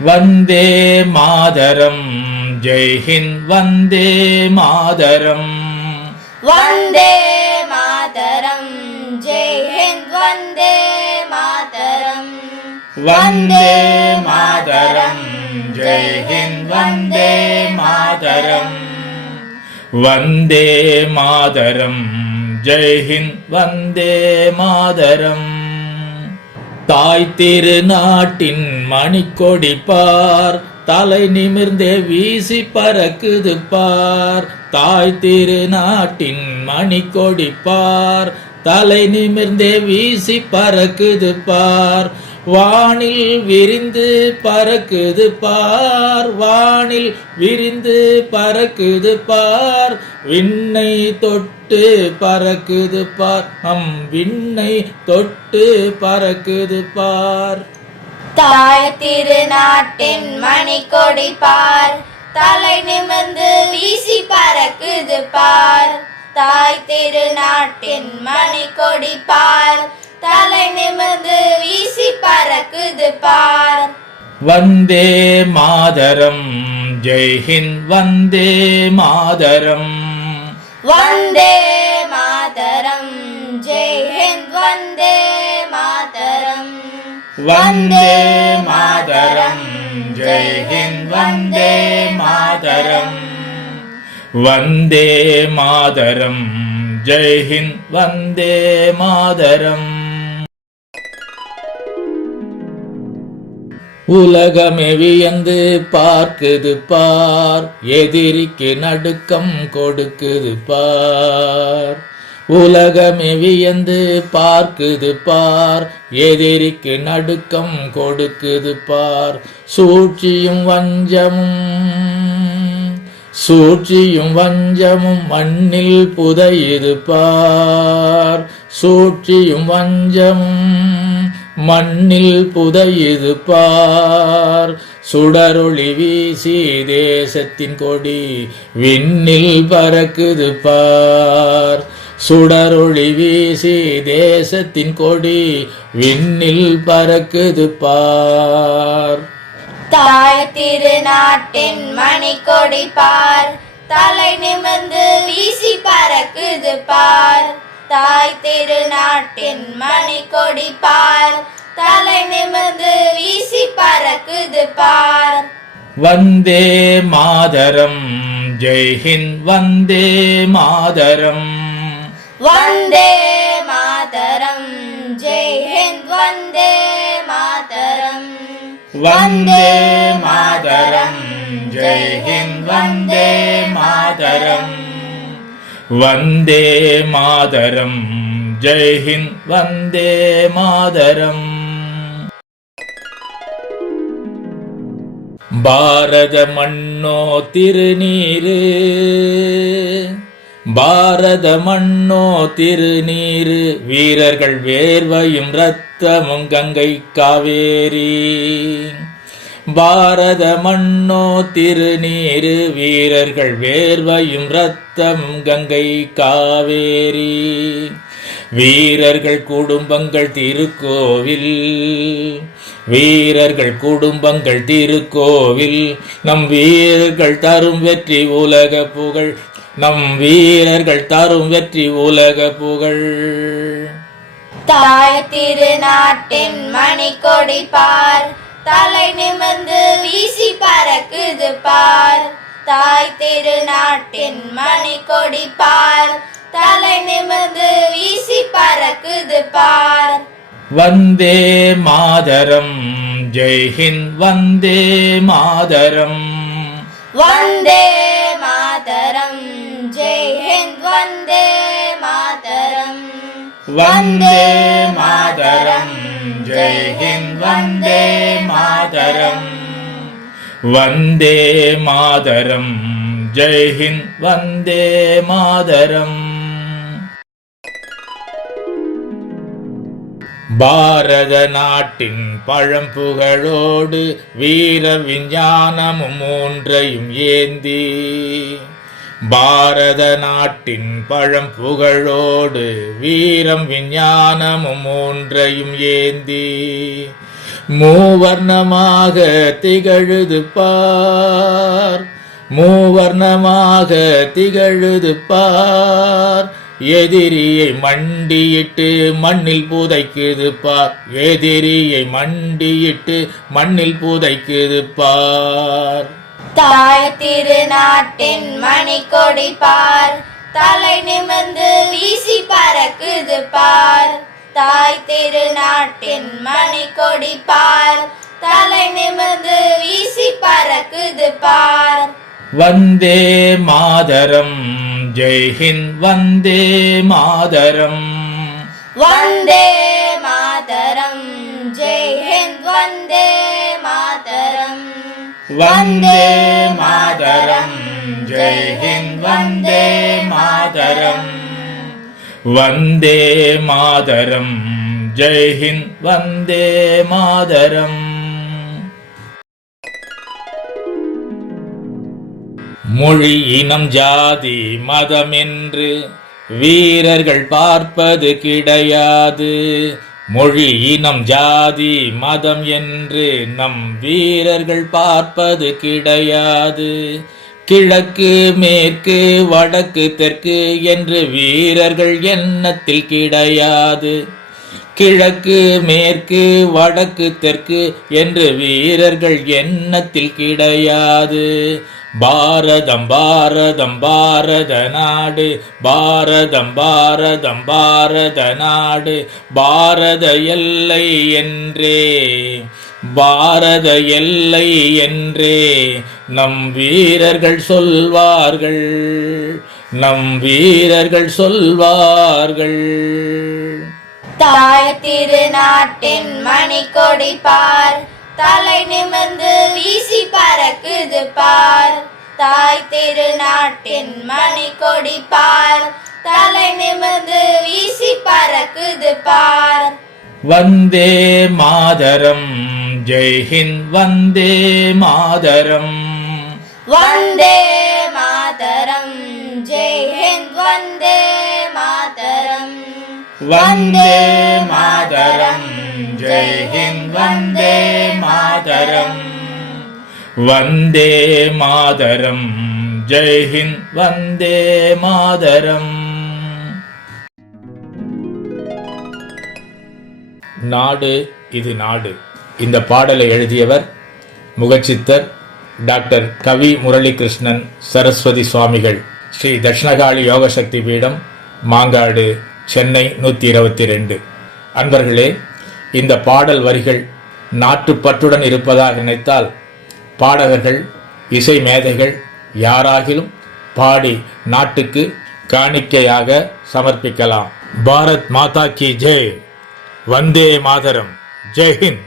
வந்தே மாதரம். ஜெய்ஹிந்த் வந்தே மாதரம். வந்தே மாதரம். ஜெய்ஹிந்த் வந்தே மாதரம். வந்தே மாதரம். ஜெய்ஹிந்த் வந்தே மாதரம். வந்தே மாதரம். ஜெய்ஹிந்த் வந்தே மாதரம். தாய் திருநாட்டின் மணிக்கொடி பார். தலை நிமிர்ந்தே வீசி பறக்குது பார். தாய் திருநாட்டின் மணிக்கொடி பார். தலை நிமிர்ந்தே வீசி பறக்குது பார். வானில் விரிந்து பறக்குது பார் வானில் விரிந்து பறக்குது பார் விண்ணை தொட்டு பறக்குது பார் நம் விண்ணை தொட்டு பறக்குது பார். தாய் திருநாட்டின் மணிக்கொடி பார் தலை நிமிர்ந்து வீசி பறக்குது பார். தாய் திருநாட்டின் மணிக்கொடி பார் தலை நிமிர்ந்து வீசி பறக்குது பார். வந்தே மாதரம். ஜெய் ஹிந்த். வந்தே மாதரம். வந்தே மாதரம். ஜெய் ஹிந்த். வந்தே மாதரம். வந்தே மாதரம். ஜெய் ஹிந்த். வந்தே மாதரம். வந்தே மாதரம். ஜெய் ஹிந்த். வந்தே மாதரம். உலகமெவியந்து பார்க்குது பார். எதிரிக்கு நடுக்கம் கொடுக்குது பார். உலகமெவியந்து பார்க்குது பார். எதிரிக்கு நடுக்கம் கொடுக்குது பார். சூழ்ச்சியும் வஞ்சமும் சூழ்ச்சியும் வஞ்சமும் மண்ணில் புதையுது பார். சூழ்ச்சியும் வஞ்சமும் மண்ணில் புதையுது பார். சுடரொளி வீசி தேசத்தின் கொடி விண்ணில் பறக்குது பார். சுடரொளி வீசி தேசத்தின் கொடி விண்ணில் பறக்குது பார். தாய் திருநாட்டின் மணிக்கொடி பார். தலை நிமிர்ந்து வீசி பறக்குது பார். தாய் திருநாட்டின் மணிக்கொடி பார் தலை நிமிர்ந்து வீசி பறக்குது பார். வந்தே மாதரம். ஜெய் ஹிந்த். வந்தே மாதரம். வந்தே மாதரம். ஜெய் ஹிந்த். வந்தே மாதரம். வந்தே மாதரம். ஜெய் ஹிந்த். வந்தே மாதரம். வந்தே மாதரம். ஜெய் ஹிந்த். வந்தே மாதரம். பாரத மண்ணோ திருநீரு. பாரத மண்ணோ திருநீரு. வீரர்கள் வேர்வையும் ரத்தமும் கங்கை காவேரி. பாரத மண்ணோ திருநீரு வீரர்கள் வேர்வையும் ரத்தம் கங்கை காவேரி. வீரர்கள் குடும்பங்கள் திருக்கோவில். வீரர்கள் குடும்பங்கள் திருக்கோவில். நம் வீரர்கள் தரும் வெற்றி உலக புகழ். நம் வீரர்கள் தரும் வெற்றி உலக புகழ். தாய் திருநாட்டின் மணிக்கொடி பார். தலை நிமிர்ந்து வீசி பறக்குது பார். தாய் திருநாட்டின் மணிக்கொடி பார். தலை நிமிர்ந்து வீசி பறக்குது பார். வந்தே மாதரம். ஜெய் ஹிந்த். வந்தே மாதரம். வந்தே மாதரம். ஜெய் ஹிந்த். வந்தே மாதரம். வந்தே மாதரம். ஜெய் ஹிந்த். வந்தே மாதரம். வந்தே மாதரம். ஜெய்ஹிந்த் வந்தே மாதரம். பாரத நாட்டின் பழம்புகழோடு வீர விஞ்ஞானமும் மூன்றையும் ஏந்தி. பாரத நாட்டின் பழம்புகழோடு வீரம் விஞ்ஞானமும் மூன்றையும் ஏந்தி. மூவர்ணமாக திகழுது பார் மூவர்ணமாக திகழுது பார் எதிரியை மண்டியிட்டு மண்ணில் புதைக்குது பார் எதிரியை மண்டியிட்டு மண்ணில் புதைக்குது பார் தாய் திருநாட்டின் மணிக்கொடி பார் தலை நிமிர்ந்து வீசி பறக்குது பார் தாய் திருநாட்டின் மணிக்கொடி பார் தலை நிமிர்ந்து வீசி பறக்குது பார். வந்தே மாதரம். ஜெய் ஹிந்த். வந்தே மாதரம். வந்தே மாதரம். ஜெய் ஹிந்த். வந்தே மாதரம். வந்தே மாதரம். ஜெய் ஹிந்த். வந்தே மாதரம். வந்தே மாதரம். ஜெய்ஹிந்த் வந்தே மாதரம். மொழி இனம் ஜாதி மதம் என்று வீரர்கள் பார்ப்பது கிடையாது. மொழி இனம் ஜாதி மதம் என்று நம் வீரர்கள் பார்ப்பது கிடையாது. கிழக்கு மேற்கு வடக்கு தெற்கு என்று வீரர்கள் எண்ணத்தில் கிடையாது. கிழக்கு மேற்கு வடக்கு தெற்கு என்று வீரர்கள் எண்ணத்தில் கிடையாது. பாரதம் பாரதம் பாரத நாடு பாரதம் பாரதம் பாரத நாடு பாரத எல்லை என்றே பாரத எல்லை என்றே நம் வீரர்கள் சொல்வார்கள். நம் வீரர்கள் சொல்வார்கள். தாய் திருநாட்டின் மணிக்கொடி பார். தலை நிமிர்ந்து வீசி பறக்குது பார். தாய் திருநாட்டின் மணிக்கொடி பார். தலை நிமிர்ந்து வீசி பறக்குது பார். வந்தே மாதரம். ஜெய் ஹிந்த் வந்தே மாதரம். வந்தே மாதரம். ஜெய் ஹிந்த். வந்தே மாதரம். வந்தே மாதரம். ஜெய் ஹிந்த். வந்தே மாதரம். வந்தே மாதரம். ஜெய் ஹிந்த். வந்தே மாதரம். நாடு இது நாடு. இந்த பாடலை எழுதியவர் முகச்சித்தர் டாக்டர் கவி முரளிகிருஷ்ணன் சரஸ்வதி சுவாமிகள். ஸ்ரீ தட்சிணகாளி யோகசக்தி பீடம் மாங்காடு சென்னை நூற்றி இருபத்தி ரெண்டு அன்பர்களே இந்த பாடல் வரிகள் நாட்டுப்பற்றுடன் இருப்பதாக நினைத்தால் பாடகர்கள் இசை மேதைகள் யாராகிலும் பாடி நாட்டுக்கு காணிக்கையாக சமர்ப்பிக்கலாம். பாரத் மாதா கி ஜெய். வந்தே மாதரம். ஜெய்ஹிந்த்